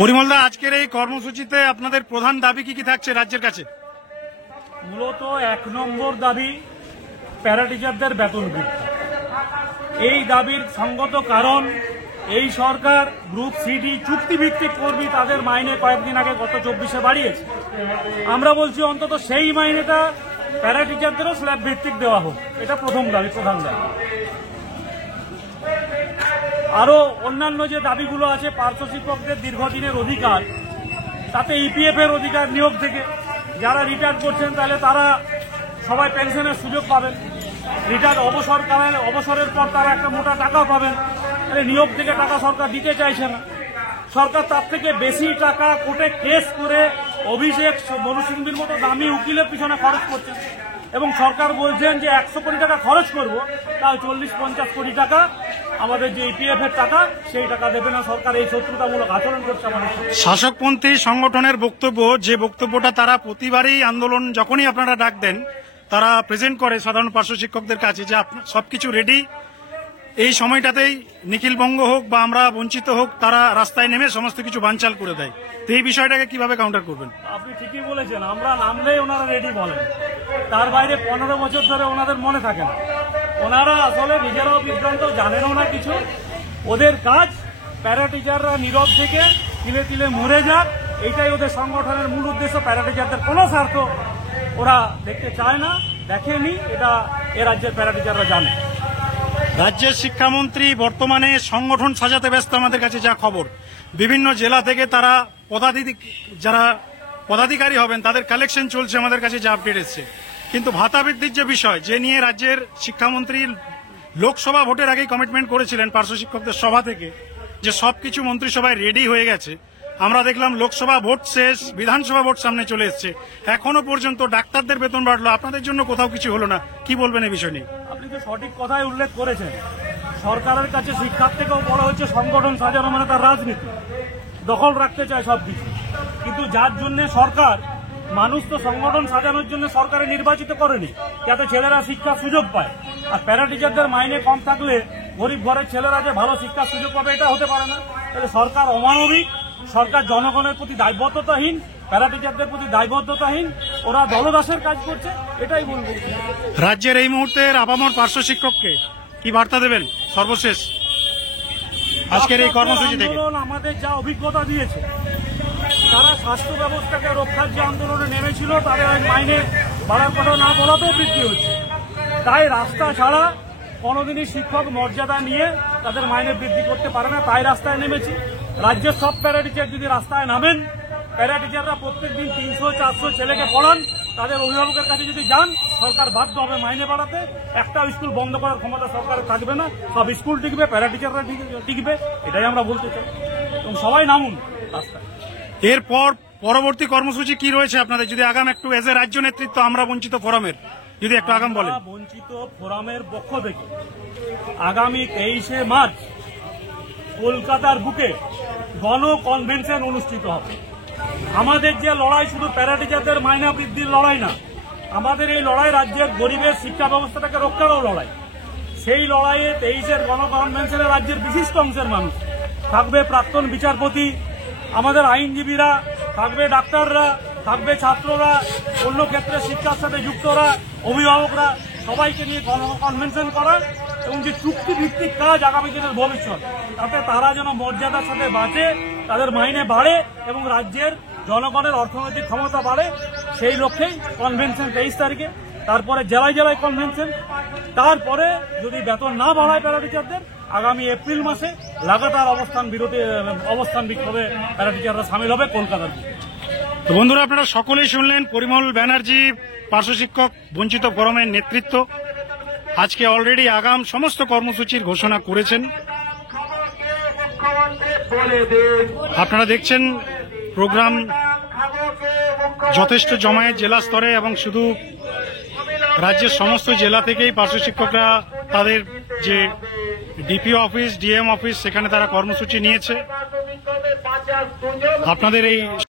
পরিমলদা, আজকের এই কর্মসূচিতে আপনাদের প্রধান দাবি কি কি থাকছে রাজ্যের কাছে? মূলত ১ নম্বর দাবি প্যারা টিচারদের বেতন বৃদ্ধি। এই দাবির সঙ্গত কারণ এই সরকার গ্রুপ সিডি চুক্তিভিত্তিক কর্মী তাদের মাইনে কয়েকদিন আগে গত ২৪-এ বাড়িয়েছে। আমরা বলছি অন্তত সেই মাইনেটা প্যারা টিচারদেরও স্ল্যাব ভিত্তিক দেওয়া হোক। এটা প্রথম দাবি, প্রধান দাবি। আরো অন্যান্য যে দাবিগুলো আছে, পার্শ্ব শিক্ষকদের দীর্ঘদিনের অধিকার, তাতে ইপিএফ এর অধিকার নিয়োগ থেকে যারা রিটায়ার করছেন তাহলে তারা সবাই পেনশনের সুযোগ পাবেন। রিটায়ার অবসরের পর তারা একটা মোটা টাকা পাবেন। তাহলে নিয়োগ থেকে টাকা সরকার দিতে চাইছে না। সরকার তার থেকে বেশি টাকা কোর্টে কেস করে অভিষেক মনু সিংভির মতো দামি উকিলের পিছনে খরচ করছেন এবং সরকার বলছেন যে ১০০ কোটি টাকা খরচ করব, তাও ৪০-৫০ কোটি টাকা আমাদের যে ইপিএফ এর টাকা সেই টাকা দেবে না সরকার। এই শত্রুতামূলক আচরণ করছে আমাদের। শাসকপন্থী সংগঠনের বক্তব্য, যে বক্তব্যটা তারা প্রতিবারই আন্দোলন যখনই আপনারা ডাক দেন তারা প্রেজেন্ট করে সাধারণ পার্শ্ব শিক্ষকদের কাছে যে সবকিছু রেডি, এই সময়টাতেই নিখিলবঙ্গ হোক বা আমরা বঞ্চিত হোক তারা রাস্তায় নেমে সমস্ত কিছু বানচাল করে দেয়। তো এই বিষয়টাকে কিভাবে কাউন্টার করবেন? আপনি ঠিকই বলেছেন, আমরা নামলেই ওনারা রেডি বলেন, তার বাইরে ১৫ বছর ধরে ওনাদের মনে থাকে না। ওনারা আসলে নিজেরাও বিভ্রান্ত, জানেনও না কিছু। ওদের কাজ প্যারা টিচাররা নীরব থেকে তিলে তিলে মরে যাক, এইটাই ওদের সংগঠনের মূল উদ্দেশ্য। প্যারা টিচারদের কোনো স্বার্থ ওরা দেখতে চায় না, দেখেনি, এটা এ রাজ্যের প্যারা টিচাররা জানে। রাজ্যের শিক্ষামন্ত্রী বর্তমানে সংগঠন সাজাতে ব্যস্ত, আমাদের কাছে যা খবর। বিভিন্ন জেলা থেকে তারা যারা পদাধিকারী হবেন তাদের কালেকশন চলছে, আমাদের কাছে যা আপডেট এসছে। কিন্তু ভাতা বৃদ্ধির যে বিষয়, যে নিয়ে রাজ্যের শিক্ষামন্ত্রী লোকসভা ভোটের আগেই কমিটমেন্ট করেছিলেন পার্শ্ব শিক্ষকদের সভা থেকে যে সবকিছু মন্ত্রিসভায় রেডি হয়ে গেছে, আমরা দেখলাম লোকসভা ভোট শেষ, বিধানসভা ভোট সামনে চলে এসছে, এখনো পর্যন্ত ডাক্তারদের বেতন বাড়লো, আপনাদের জন্য কোথাও কিছু হলো না। কি বলবেন এই বিষয় নিয়ে? আপনি তো সঠিক কথাই উল্লেখ করেছেন। সরকারের কাছে শিক্ষার থেকেও বড় হচ্ছে সংগঠন সাজানো, মানে তার রাজনীতি দখল রাখতে চায় সবকিছু। কিন্তু যার জন্য সরকার, মানুষ তো সংগঠন সাজানোর জন্য সরকারে নির্বাচিত করেনি যাতে ছেলেরা শিক্ষার সুযোগ পায়। আর প্যারা টিচারদের মাইনে কম থাকলে গরিব ঘরের ছেলেরা যে ভালো শিক্ষার সুযোগ পাবে এটা হতে পারে না। তাহলে সরকার অমানবিক, সরকার জনগণের প্রতি দায়বদ্ধতাহীন, প্যারা টিচারদের প্রতি দায়বদ্ধতাহীন, ওরা দলদাসের কাজ করছে, এটাই বলবো। রাজ্যের এই মুহূর্তের আপামর পার্শ্ব শিক্ষককে কি বার্তা দেবেন সর্বশেষ আজকের এই কর্মসূচি থেকে? আমাদের যা অভিজ্ঞতা দিয়েছে, তারা স্বাস্থ্য ব্যবস্থাকে রক্ষার যে আন্দোলনে নেমেছিল তাদের মাইনে বাড়ার কথা না বলাতেও বৃদ্ধি হচ্ছে। তাই রাস্তা ছাড়া কোনোদিনই শিক্ষক মর্যাদা নিয়ে তাদের মাইনে বৃদ্ধি করতে পারে না, তাই রাস্তায় নেমেছি। রাজ্যের সব প্যারা টিচার যদি রাস্তায় নামেন, প্যারা টিচাররা প্রত্যেকদিন ৩০০-৪০০ ছেলেকে পড়ান, তাদের অভিভাবকের কাছে যদি যান, সরকার বাধ্য হবে মাইনে বাড়াতে। একটা স্কুল বন্ধ করার ক্ষমতা সরকারের থাকবে না, সব স্কুল টিকবে, প্যারা টিচাররা টিকবে, এটাই আমরা বলতে চাই। এবং সবাই নামুন রাস্তায়। এরপর পরবর্তী কর্মসূচি কি রয়েছে আপনাদের? যদি আগাম একটু এজ এ রাজ্য নেতৃত্ব আমরা বঞ্চিত ফোরামের যদি একটু আগাম বলেন। বঞ্চিত ফোরামের পক্ষ থেকে আগামী ২৩শে মার্চ কলকাতার বুকে গণ কনভেনশন অনুষ্ঠিত হবে। আমাদের যে লড়াই শুধু প্যারা টিচারদের মাইনা বৃদ্ধির লড়াই না, আমাদের এই লড়াই রাজ্যের গরিবের শিক্ষা ব্যবস্থাটাকে রক্ষারও লড়াই। সেই লড়াইয়ে ২৩-এর গণ কনভেনশনে রাজ্যের বিশিষ্ট অংশের মানুষ থাকবে, প্রাক্তন বিচারপতি, আমাদের আইনজীবীরা থাকবে, ডাক্তাররা থাকবে, ছাত্ররা, অন্য ক্ষেত্রে শিক্ষার সাথে যুক্তরা, অভিভাবকরা, সবাইকে নিয়ে কনভেনশন করা এবং যে চুক্তিভিত্তিক কাজ আগামী দিনের ভবিষ্যৎ, তাতে তারা যেন মর্যাদার সাথে বাঁচে, তাদের মাইনে বাড়ে এবং রাজ্যের জনগণের অর্থনৈতিক ক্ষমতা বাড়ে, সেই লক্ষ্যেই কনভেনশন ২৩ তারিখে। তারপরে জেলায় জেলায় কনভেনশন। তারপরে যদি বেতন না বাড়ায় প্যারা টিচারদের, আগামী এপ্রিল মাসে লাগাতার অবস্থান বিক্ষোভে প্যারা টিচাররা সামিল হবে কলকাতার। তো বন্ধুরা, আপনারা সকলেই শুনলেন পরিমল ব্যানার্জি পার্শ্ব শিক্ষক বঞ্চিত ফোরামের নেতৃত্ব আজকে অলরেডি আগাম সমস্ত কর্মসূচির ঘোষণা করেছেন। আপনারা দেখছেন প্রোগ্রাম যথেষ্ট জমায়েত জেলা স্তরে এবং শুধু রাজ্যের সমস্ত জেলা থেকেই পার্শ্ব শিক্ষকরা তাদের যে ডিপিও অফিস, ডিএম অফিস, সেখানে তারা কর্মসূচি নিয়েছে। আপনাদের এই